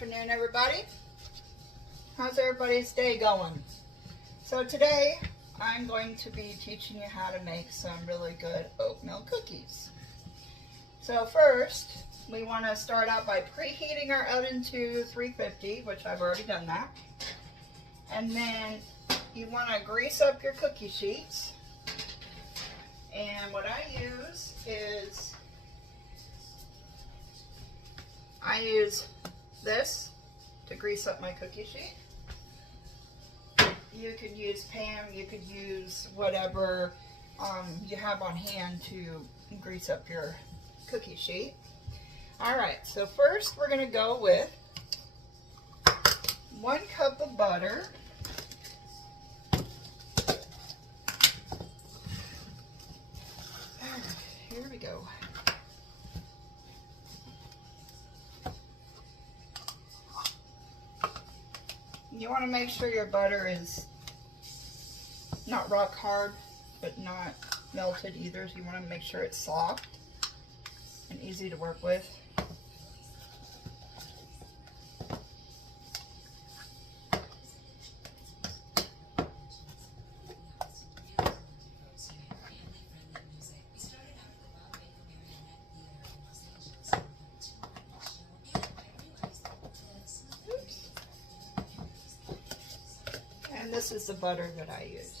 afternoon, everybody. How's everybody's day going? So today I'm going to be teaching you how to make some really good oatmeal cookies. So first we want to start out by preheating our oven to 350, which I've already done that. And then you want to grease up your cookie sheets. And what I use is this to grease up my cookie sheet. You could use Pam, you could use whatever you have on hand to grease up your cookie sheet. Alright, so first we're going to go with 1 cup of butter. Here we go. You want to make sure your butter is not rock hard, but not melted either. So you want to make sure it's soft and easy to work with. And this is the butter that I use.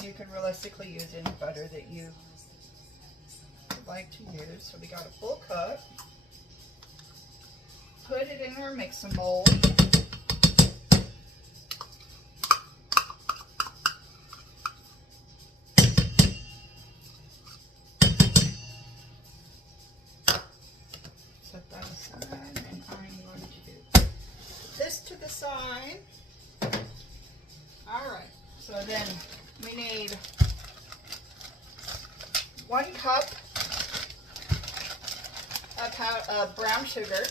You can realistically use any butter that you would like to use. So we got a full cup. Put it in our mixing bowl. Set that aside, and I'm going to put this to the side. Alright, so then we need 1 cup of brown sugar.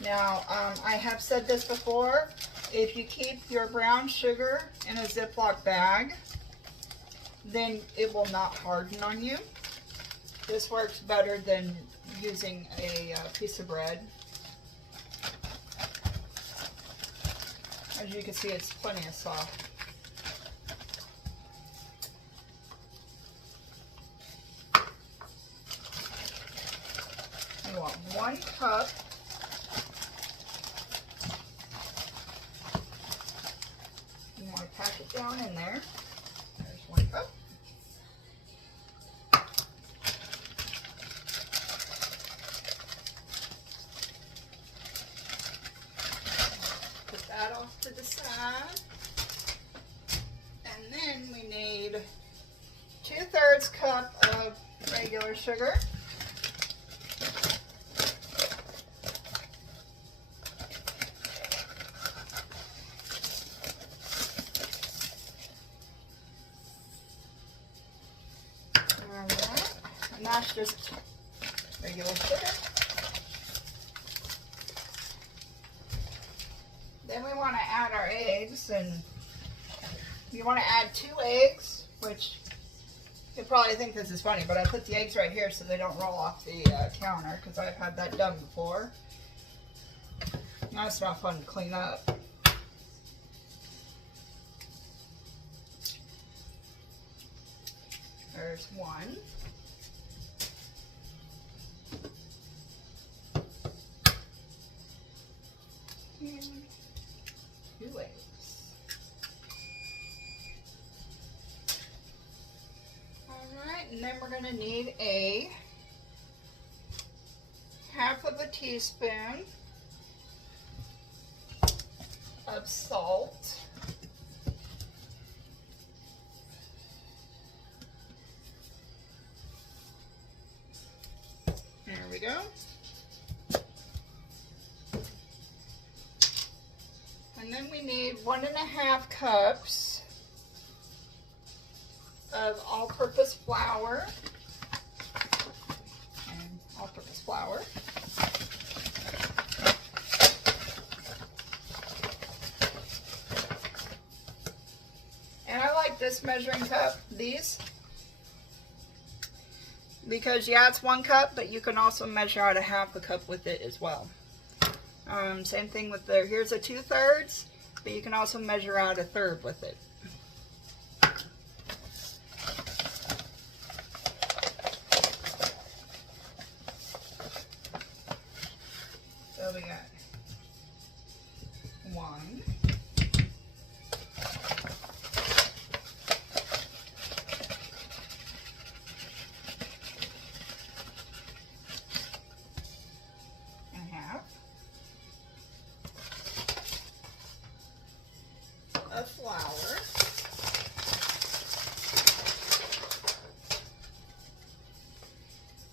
Now, I have said this before, if you keep your brown sugar in a Ziploc bag, then it will not harden on you. This works better than using a piece of bread. As you can see, it's plenty of soft. You want 1 cup you want to pack it down in there. There's 1 cup. Put that off to the side. And then we need 2/3 cup of regular sugar. Alright, and that's just regular sugar. Then we want to add our eggs, and you want to add 2 eggs, which you'll probably think this is funny, but I put the eggs right here so they don't roll off the counter, because I've had that done before. That's not fun to clean up. There's 1. And 2 eggs. Alright, and then we're going to need a 1/2 teaspoon of salt. There we go. And then we need 1.5 cups of all-purpose flour. And all-purpose flour. And I like this measuring cup, these. because yeah, it's 1 cup, but you can also measure out a 1/2 cup with it as well. Same thing with here's a 2/3, but you can also measure out a 1/3 with it. So we got 1, 1/2 of flour,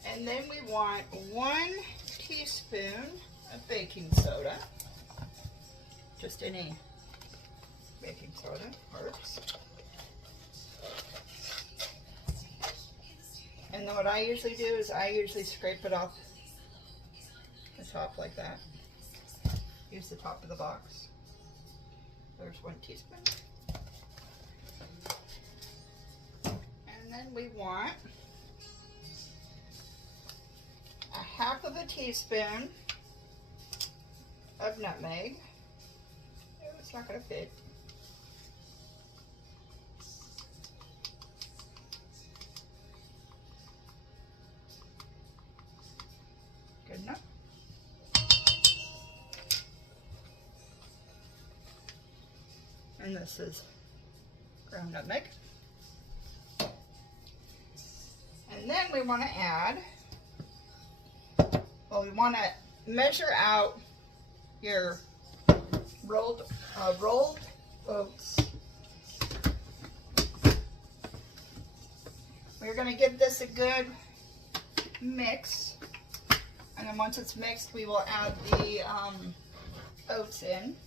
and then we want 1 teaspoon of baking soda. Just any baking soda works. And then what I usually do is I usually scrape it off the top like that. Use the top of the box. There's 1 teaspoon. And then we want a 1/2 of a teaspoon of nutmeg. Oh, it's not going to fit. Good enough. And this is ground nutmeg. And then we want to add, well, we want to measure out your rolled oats. We're going to give this a good mix, and then once it's mixed, we will add the oats in.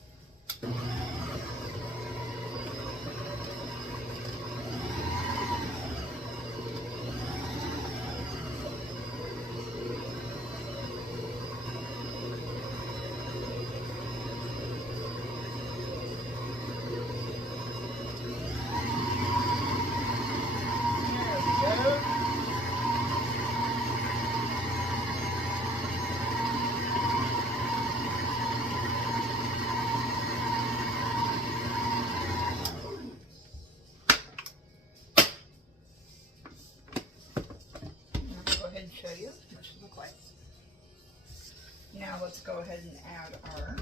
Show you what it should look like. Now let's go ahead and add our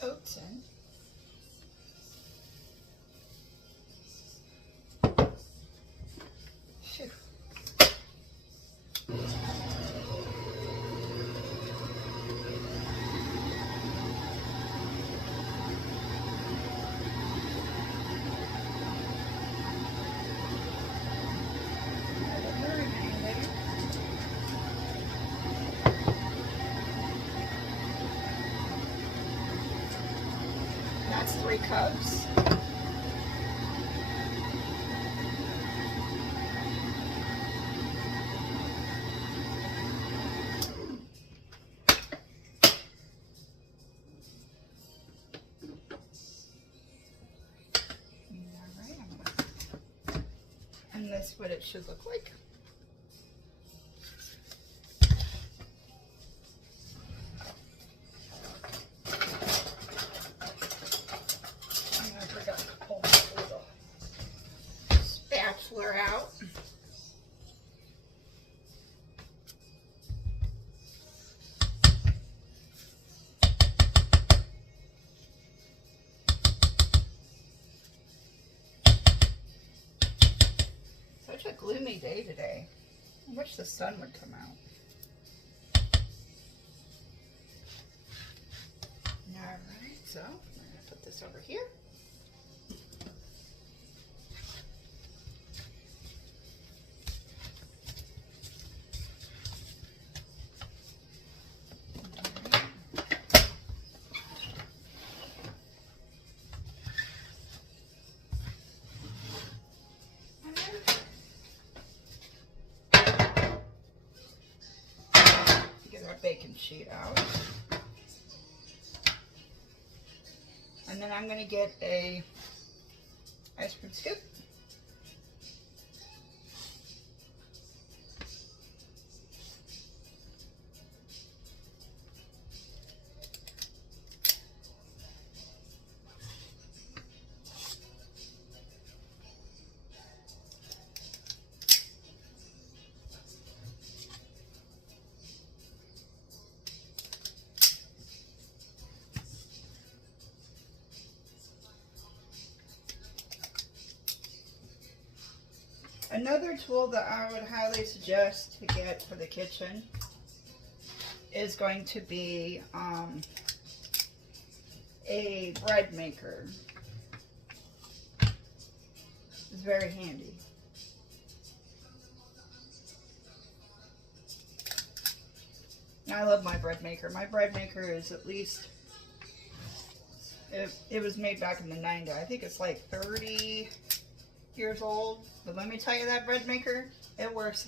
oats in. Phew. That's 3 cups. And that's what it should look like. Spatula out. Such a gloomy day today. I wish the sun would come out. Alright, so I'm going to put this over here. Get our baking sheet out. And then I'm going to get a ice cream scoop. Another tool that I would highly suggest to get for the kitchen is going to be a bread maker. It's very handy. I love my bread maker. My bread maker is at least, it was made back in the 90s. I think it's like 30 years old. But let me tell you, that bread maker, it works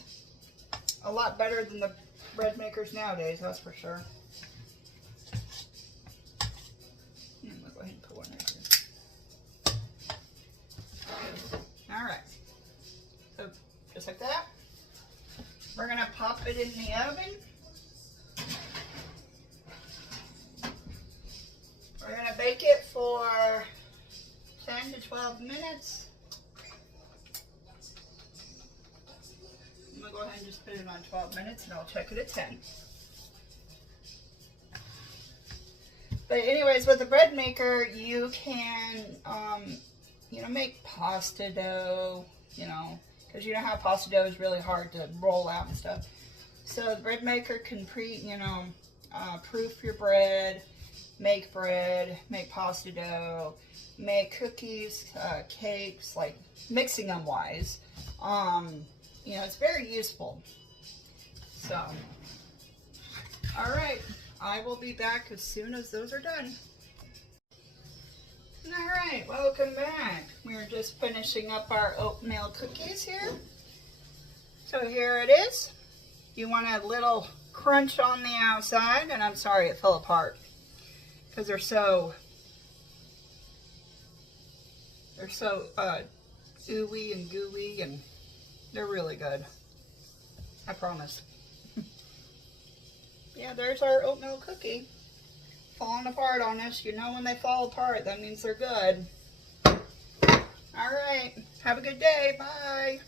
a lot better than the bread makers nowadays, that's for sure. I'm going to go ahead and put one right here. Alright. So, just like that. We're going to pop it in the oven. We're going to bake it for 10 to 12 minutes. I'm going to go ahead and just put it on 12 minutes and I'll check it at 10. But anyways, with the bread maker, you can, make pasta dough, because you know how pasta dough is really hard to roll out and stuff. So the bread maker can proof your bread, make pasta dough, make cookies, cakes, like mixing them wise. It's very useful. So, all right, I will be back as soon as those are done. All right, welcome back. We're just finishing up our oatmeal cookies here. So here it is. You want a little crunch on the outside, and I'm sorry it fell apart because they're so ooey and gooey, and they're really good. I promise. Yeah, there's our oatmeal cookie. Falling apart on us. You know when they fall apart, that means they're good. Alright, have a good day. Bye.